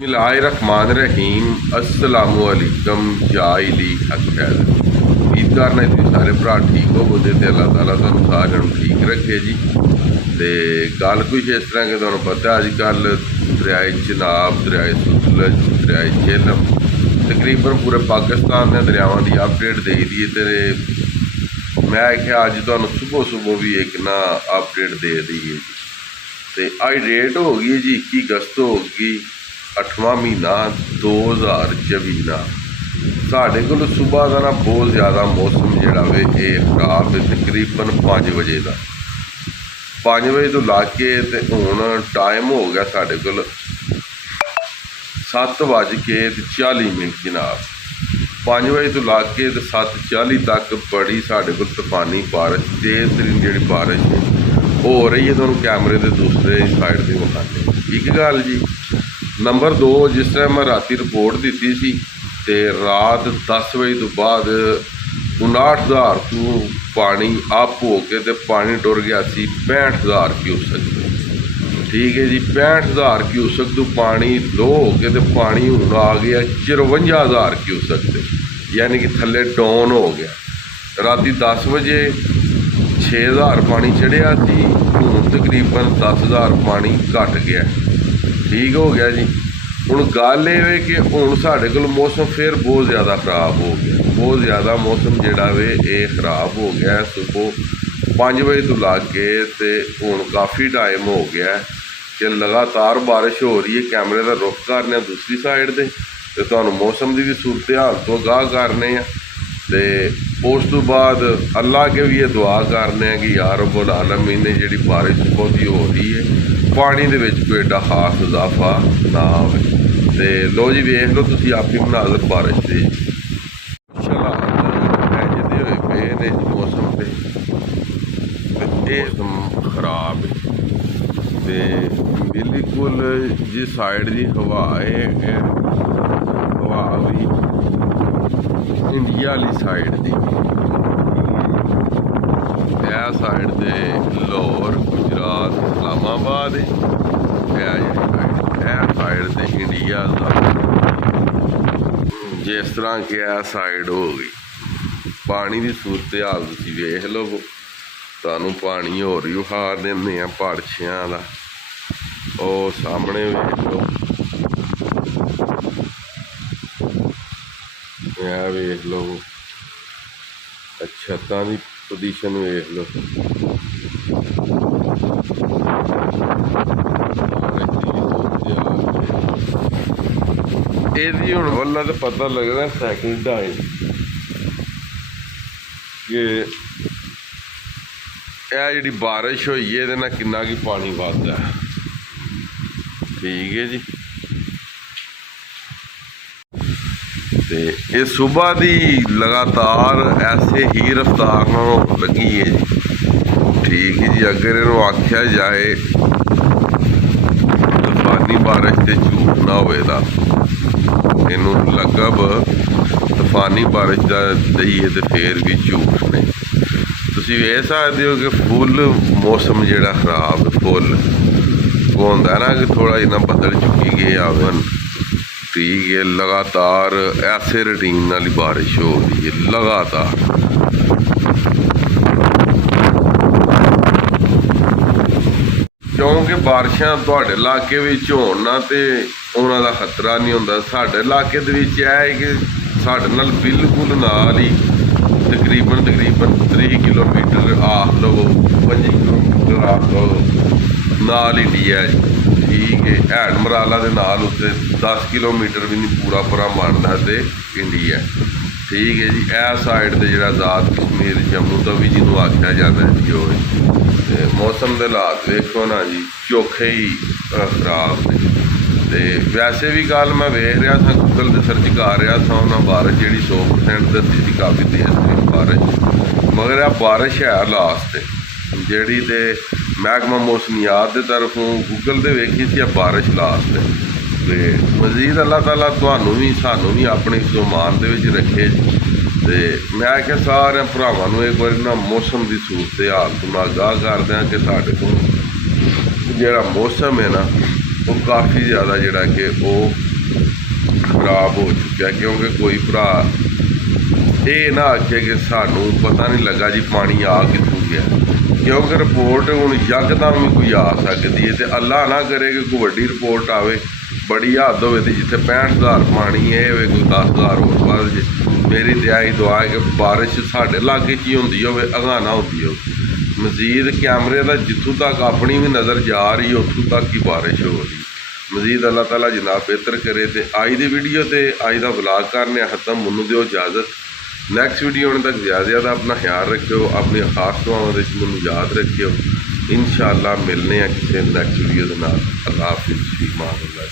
बिस्मिल्लाहिर्रहमानिर्रहीम अस्सलामुअलैकुम जाइली खैर उम्मीद करना तुसीं सारे भरा ठीक होवोगे तो अल्लाह ताला तुहानूं सारिਆਂ ਨੂੰ ठीक रखे जी। तो गल कुछ इस तरह कि तुहानूं पता अजकल दरियाए चिनाब, दरियाए सतलुज, दरियाए झेलम तकरीबन पूरे पाकिस्तान के दरियावां की अपडेट दे दी है। मैं आख्या अज तुहानूं सुबह सुबह भी एक ना अपडेट दे दईए जी। तो अज डेट हो गई जी 21 अगस्त हो गई 8वां महीना 2024 ना। साढ़े को सुबह का ना बहुत ज़्यादा मौसम जोड़ा वे ये खराब है। तकरीबन 5 बजे का 5 बजे तो ला के हूँ टाइम हो गया साढ़े को 7:40 जनाब। 5 बजे तो ला के 7:40 तक बड़ी साढ़े को तूफानी बारिश तेज़ तरीन जी बारिश हो रही है। तुहानूं कैमरे के दूसरे साइड से विखाने एक गल जी। नंबर 2 जिस टाइम मैं राती रिपोर्ट दी सी तो रात 10 बजे तो बाद 59,000 तो पानी अप हो के तो पानी टुर गया सी 65,000 क्यूसक। ठीक है जी, 65,000 क्यूसक तो पानी लो हो के तो पानी हूँ आ गया 54,000 क्यूसक से, यानी कि थले डाउन हो गया। राती 10 बजे 6,000 पानी चढ़िया सी, हूँ तकरीबन 10,000 पानी घट गया। ठीक हो गया जी। हुण गल ये है कि हुण साढ़े कोल मौसम फिर बहुत ज़्यादा खराब हो गया। बहुत ज़्यादा मौसम जोड़ा वे ये खराब हो गया। सुबह 5 बजे तो ला के तो हुण काफ़ी टाइम हो गया कि लगातार बारिश हो रही है। कैमरे का रुख करने दूसरी साइड से तुहानूं मौसम की भी सूरत हाल तो आगाह करने तो उस तो बाद अल्लाह के भी ये दुआ करने कि यार रब्बुल आलमीन ने जी बारिश बहुत ही हो रही है पानी दे विच कोई एडा खास इजाफा ना हो। तो लो जी वेख लो तुसीं आपकी मनाजर बारिश के जिदे होए पे ने मौसम के मौसम खराब है। तो बिल्कुल जिस साइड की हवा है हवा भी इंडिया वाली साइड की साइड से लाहौर गुजरात इस्लामाबाद साइड से इंडिया जिस तरह की साइड हो गई पानी की सूरत हाल तुसीं वेख लो। तुहानूं पानी होर ही विखा दिंदे पाड़छियां दा ओ सामने वेख लो वेख लो छत्तां दी पोजीशन वेख लो। यदि हुण वल्ला तो पता लगदा सैकंड टाइम कि यह जी बारिश हुई है ये ना किन्ना की पानी वधदा है। ठीक है जी। तो ये सुबह की लगातार ऐसे ही रफ्तार लगी है जी। ठीक है जी। अगर इन्हों आख्या जाए तूफानी बारिश से झूठ ना होएगा इनू लगब तूफानी बारिश का दईए तो फिर भी झूठ ने। तुसीं वेख सकते हो कि फुल मौसम जोड़ा खराब फुल होंदा ना कि थोड़ा इन्ना बदल चुकी गए आवन। ठीक है। लगातार ऐसे रूटीन वाली बारिश हो रही है लगातार। क्योंकि बारिशां तुहाडे इलाके विच होण ना ते उन्हां दा खतरा नहीं हुंदा। साडे इलाके दे विच है कि साडे नाल बिल्कुल नाल ही तकरीबन 3 किलोमीटर आख लो 5 किलोमीटर आख लो नाल इंडिया है। ठीक है। हैड मराला के नाल उत्ते 10 किलोमीटर भी नहीं पूरा पूरा मानदा तो इंडिया। ठीक है जी। यह साइड से जो आज़ाद कश्मीर जम्मू का भी जिन्होंने आख्या जाता है जी वो मौसम के हालात वेखो ना जी चोखे ही खराब ने। तो वैसे भी कल मैं वेख रहा था गूगल से सर्च कर रहा था उन्हें बारिश जी 100% दसी थी काफ़ी तेज़ बारिश। मगर यह बारिश है लास्ट जी तो महकमा मौसमियात की तरफों गूगल से वेखी थी बारिश लास्ट है। तो मजीद अल्लाह ताला तुहानूं भी सानूं भी अपने ईमान दे विच रखे। तो मैं क्या सारे भरावां एक बार ना मौसम की सूरत हाल तो मैं आगाह कर दें कि साढ़े को जोड़ा मौसम है ना वो काफ़ी ज़्यादा जोड़ा कि वो ਖਰਾਬ ਹੋ ਚੁੱਕਿਆ। ਕਿਉਂਕਿ ਕੋਈ ਭਰਾ ਇਹ ਨਾ ਆਖੇ ਕਿ ਸਾਨੂੰ ਪਤਾ ਨਹੀਂ ਲੱਗਾ ਜੀ ਪਾਣੀ ਆ ਕਿੱਥੋਂ ਗਿਆ, ਕਿਉਂਕਿ ਰਿਪੋਰਟ ਹੁਣ ਯਕਦਮ ਵੀ ਕੋਈ ਆ ਸਕਦੀ ਹੈ। ਅਤੇ ਅੱਲਾ ਨਾ ਕਰੇ ਕਿ ਕੋਈ ਵੱਡੀ ਰਿਪੋਰਟ ਆਵੇ, ਬੜੀ ਹੱਦ ਹੋਵੇ ਅਤੇ ਜਿੱਥੇ 65,000 ਪਾਣੀ ਇਹ ਹੋਵੇ ਕੋਈ 10,000 ਹੋਰ ਵੱਧ ਜੇ। ਮੇਰੀ ਤਾਂ ਇਹੀ ਦੁਆ ਹੈ ਕਿ ਬਾਰਿਸ਼ ਸਾਡੇ ਇਲਾਕੇ 'ਚ ਹੀ ਹੁੰਦੀ ਹੋਵੇ, ਅਗਾਂਹ ਨਾ ਹੁੰਦੀ ਹੋਵੇ। ਮਜ਼ੀਦ ਕੈਮਰੇ ਦਾ ਜਿੱਥੋਂ ਤੱਕ ਆਪਣੀ ਵੀ ਨਜ਼ਰ ਜਾ ਰਹੀ ਉੱਥੋਂ ਤੱਕ ਹੀ ਬਾਰਿਸ਼ ਹੋ ਰਹੀ। ਮਜ਼ੀਦ ਅੱਲਾਹ ਤਾਲਾ ਜਨਾਬ ਬਿਹਤਰ ਕਰੇ। ਅਤੇ ਅੱਜ ਦੀ ਵੀਡੀਓ ਤੇ ਅੱਜ ਦਾ ਵਲਾਗ ਕਰਨੇ ਖਤਮ। ਮੈਨੂੰ ਦਿਓ ਇਜਾਜ਼ਤ। ਨੈਕਸਟ ਵੀਡੀਓ ਆਉਣ ਤੱਕ ਜ਼ਿਆਦਾ ਆਪਣਾ ਖਿਆਲ ਰੱਖਿਓ, ਆਪਣੀਆਂ ਖਾਸ ਦੁਆਵਾਂ ਦੇ ਵਿੱਚ ਮੈਨੂੰ ਯਾਦ ਰੱਖਿਓ। ਇਨਸ਼ਾਅੱਲਾ ਮਿਲਨੇ ਆ ਕਿਸੇ ਨੈਕਸਟ ਵੀਡੀਓ ਦੇ ਨਾਲ। ਅੱਲਾਹ ਹਾਫਿਜ਼, ਫੀ ਅਮਾਨ ਅੱਲਾਹ।